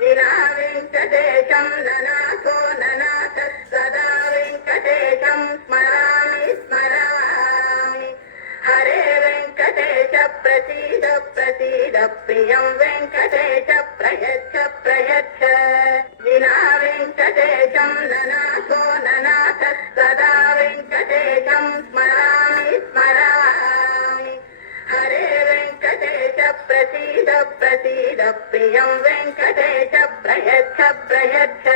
వినా వెంకటేశం ననాథో ననాథ సదా వెంకటేశం స్మరామి స్మరామి. హరే వెంకటేశ ప్రసీద ప్రసీద ప్రియం వెంకటేశ ప్రయచ్చ ప్రయచ్చ. వినా వెంకటేశం ననాథో ననాథ సదా వెంకటేశం స్మరామి స్మరామి. హరే వెంకటేశ ప్రసీద ప్రసీద ప్రియం వెంకటేశ ప్రయచ్చ ప్రయచ్చ.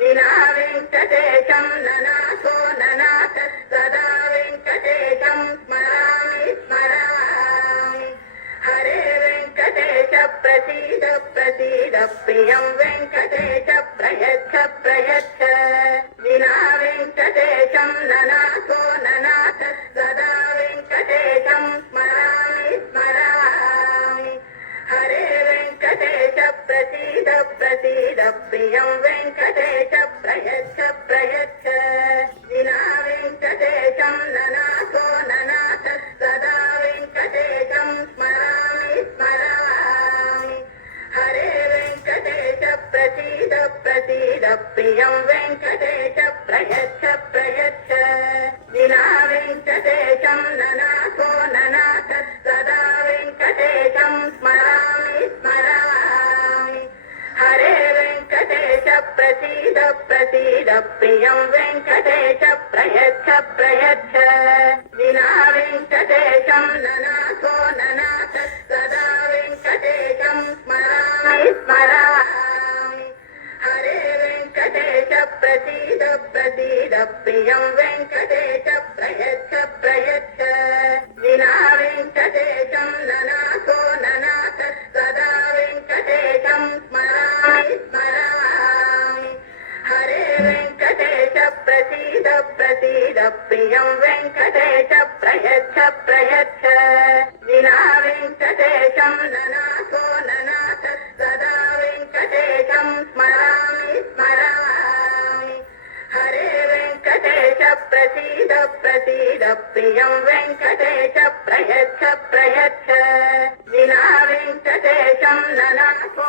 వినా వెంకటేశం ననాథో ననాథ సదా వెంకటేశం స్మరామి స్మరామి. హరే వెంకటేశ ప్రసీద ప్రసీద ప్రియం వెంకటేశ ప్రయచ్చ ప్రయచ్చ. వినా వెంకటేశం ననాథో ననాథ సదా వెంకటేశం స్మరామి స్మరామి. హరే వెంకటేశ ప్రసీద ప్రసీద ప్రియం వెంకటేశ ప్రయచ్చ ప్రయచ్చ. వినా వెంకటేశం ననాథో ననాథ సదా వెంకటేశం స్మరామి స్మరామి. హరే వెంకటేశ ప్రసీద ప్రసీద ప్రియం వెంకటేశ ప్రయచ్చ ప్రయచ్చ. వినా వెంకటేశం ననాథో ననాథ సదా వెంకటేశం స్మరామి స్మరామి. హరే వెంకటేశ ప్రసీద ప్రసీద ప్రియం వెంకటేశ ప్రయచ్చ ప్రయచ్చ. వినా వెంకటేశం ననాథో ననాథ సదా వెంకటేశం స్మరామి స్మరామి. హరే వెంకటేశ ప్రసీద ప్రసీద ప్రియం వెంకటేశ ప్రయచ్చ ప్రయచ్చ. వినా వెంకటేశం ననాథో ననాథ సదా వెంకటేశం స్మరామి స్మరామి. హరే వెంకటేశ ప్రసీద ప్రసీద ప్రియం వెంకటేశ ప్రయచ్చ ప్రయచ్చ. వినా వెంకటేశం ననాథో ననాథ సదా వెంకటేశం స్మరామి స్మరామి. హరే వెంకటేశ ప్రసీద ప్రసీద ప్రియం వెంకటేశ ప్రయచ్చ ప్రయచ్చ. వినా వెంకటేశం ననాథో